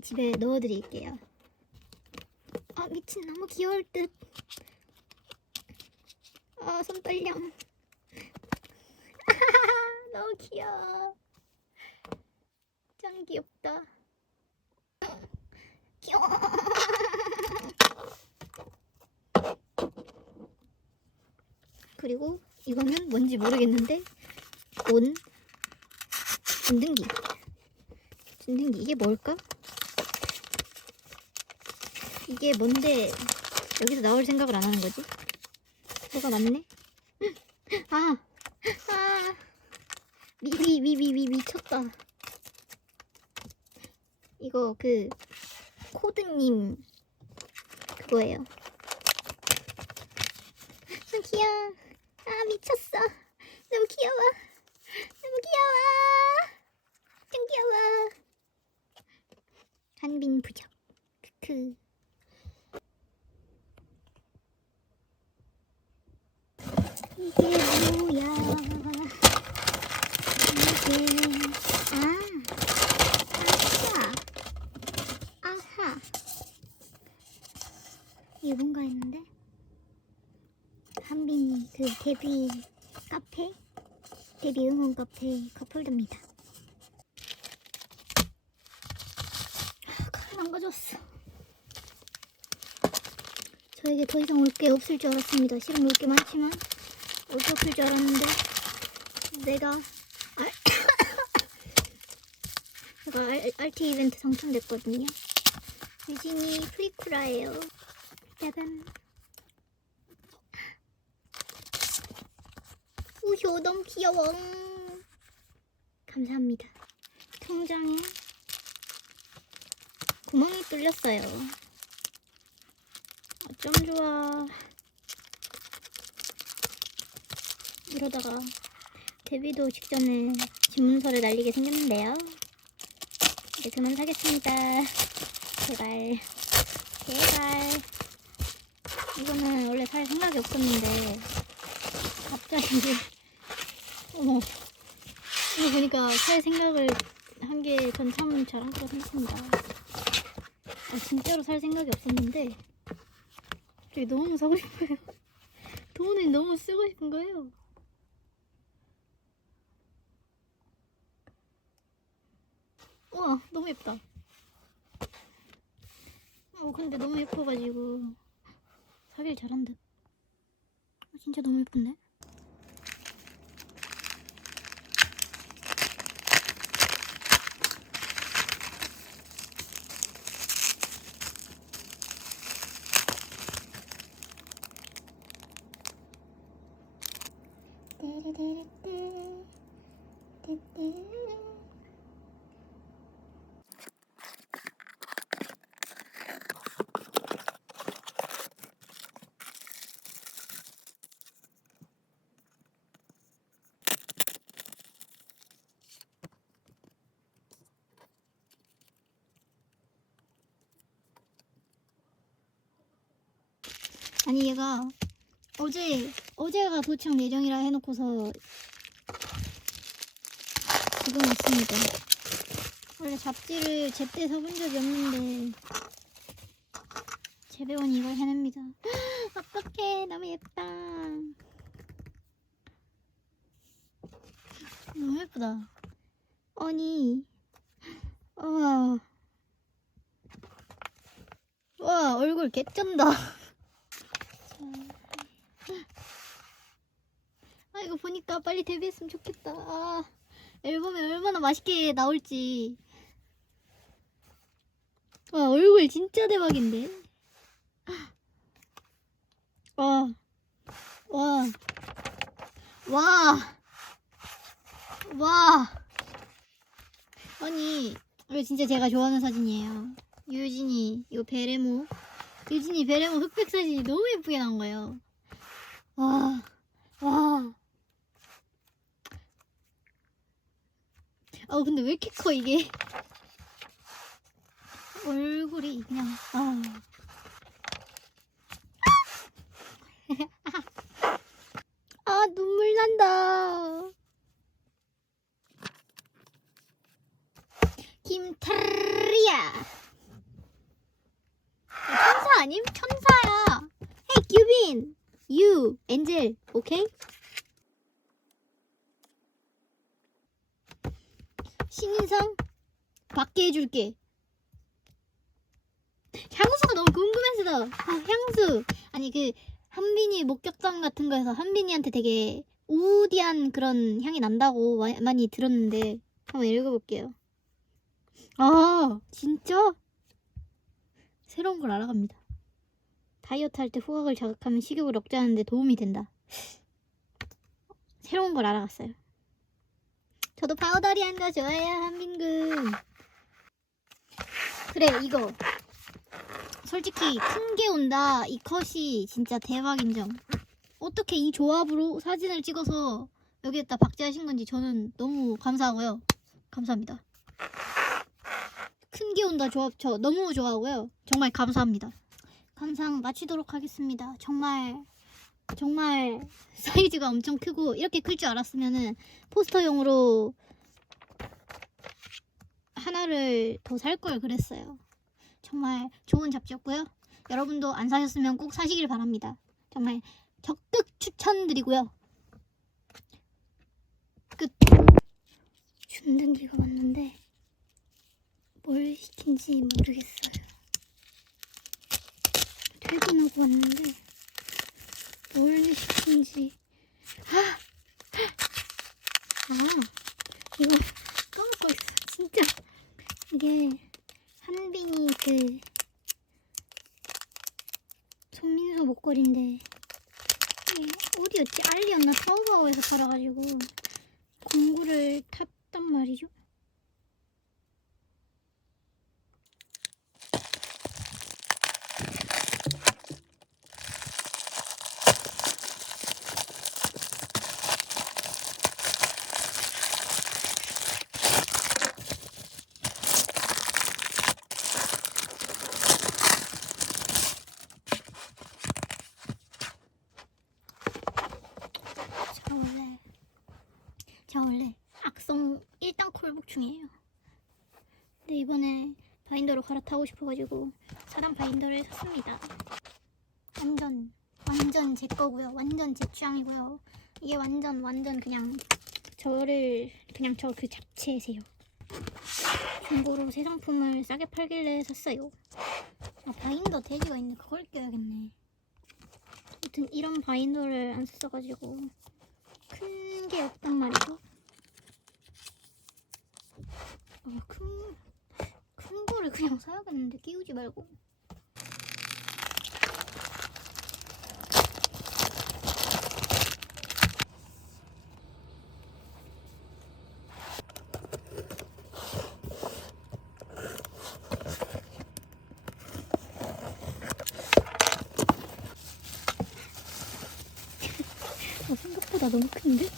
집에 넣어드릴게요. 아 미친 너무 귀여울 듯. 아손 떨려. 너무 귀여워. 짱 귀엽다. 귀여워. 그리고 이거는 뭔지 모르겠는데 온 진등기. 진등기 이게 뭘까? 이게 뭔데 여기서 나올 생각을 안 하는 거지? 뭐가 맞네? 아, 아, 미, 미, 미, 미, 미, 미쳤다. 이거 그 코드님 그거예요. 너무 귀여워. 아 미쳤어. 너무 귀여워. 너무 귀여워. 짱 귀여워. 한빈 부적. 크크. 이게 뭐야? 이게 아 아하 아하 이게 뭔가 했는데 한빈이 그 데뷔 카페 데뷔 응원 카페 커플드입니다. 안 가져왔어. 저에게 더 이상 올 게 없을 줄 알았습니다. 실은 올 게 많지만 올게 없을 줄 알았는데 내가 알, 제가 알, RT 이벤트 당첨됐거든요. 유진이 프리쿠라예요. 짜잔. 우효 너무 귀여워. 감사합니다. 통장에 구멍이 뚫렸어요. 어쩜 좋아. 이러다가 데뷔도 직전에 집문서를 날리게 생겼는데요. 이제 그만 사겠습니다. 제발. 제발. 이거는 원래 살 생각이 없었는데 갑자기 어머 이거 보니까 살 생각을 한 게 전 참 잘한 거라 생각합니다. 아, 진짜로 살 생각이 없었는데 갑자기 너무 사고 싶어요. 돈을 너무 쓰고 싶은 거예요. 우와 너무 예쁘다. 어 근데 너무 예뻐가지고 사길 잘한 듯. 어, 진짜 너무 예쁜데? 아니 얘가 어제 어제가 도착 예정이라 해놓고서 지금 왔습니다. 원래 잡지를 제때 사본 적이 없는데 재배원이 이걸 해냅니다. 어떡해 너무 예쁘다. 너무 예쁘다. 아니 와. 와 얼굴 개쩐다. 아 이거 보니까 빨리 데뷔했으면 좋겠다. 아, 앨범에 얼마나 맛있게 나올지. 와 얼굴 진짜 대박인데. 와, 와, 와, 와. 아니 이거 진짜 제가 좋아하는 사진이에요. 유진이 이거 베레모. 유진이 베레모 흑백 사진이 너무 예쁘게 나온 거예요. 와, 와. 아 근데 왜 이렇게 커 이게? 얼굴이 그냥 아. 아 눈물 난다. 김타리야. 아님? 천사야. Hey, 규빈. You, 엔젤. 오케이? 신인상 받게 해줄게. 향수가 너무 궁금해서. 아, 향수. 아니 그 한빈이 목격담 같은 거에서 한빈이한테 되게 우디한 그런 향이 난다고 마- 많이 들었는데 한번 읽어볼게요. 아 진짜? 새로운 걸 알아갑니다. 다이어트 할 때 후각을 자극하면 식욕을 억제하는 데 도움이 된다. 새로운 걸 알아갔어요. 저도 파우더리한 거 좋아해요, 한빈군. 그래, 이거. 솔직히 큰 게 온다. 이 컷이 진짜 대박 인정. 어떻게 이 조합으로 사진을 찍어서 여기에다 박제하신 건지 저는 너무 감사하고요. 감사합니다. 큰 게 온다 조합 저 너무 좋아하고요. 정말 감사합니다. 감상 마치도록 하겠습니다. 정말 정말 사이즈가 엄청 크고 이렇게 클 줄 알았으면은 포스터용으로 하나를 더 살 걸 그랬어요. 정말 좋은 잡지였고요. 여러분도 안 사셨으면 꼭 사시길 바랍니다. 정말 적극 추천드리고요. 끝. 준등기가 왔는데 뭘 시킨지 모르겠어요. 퇴근하고 왔는데 뭘 시킨지. 아, 아 이거 까먹고 있어 진짜. 이게 한빈이 그 손민수 목걸이인데 이게 어디였지? 알리였나? 타오바오에서 팔아가지고 공구를 탔단 말이죠 저 원래 저 원래 악성 일당 콜복충이에요. 근데 이번에 바인더로 갈아타고 싶어가지고 사람 바인더를 샀습니다. 완전 완전 제 거고요. 완전 제 취향이고요. 이게 완전 완전 그냥 저를 그냥 저그 자체세요. 중고로 새 상품을 싸게 팔길래 샀어요. 아 바인더 돼지가 있네. 그걸 껴야겠네. 아무튼 이런 바인더를 안 썼어가지고 큰 게 없단 말이죠. 어, 큰, 큰 거를 그냥 사야겠는데 끼우지 말고. 어, 생각보다 너무 큰데?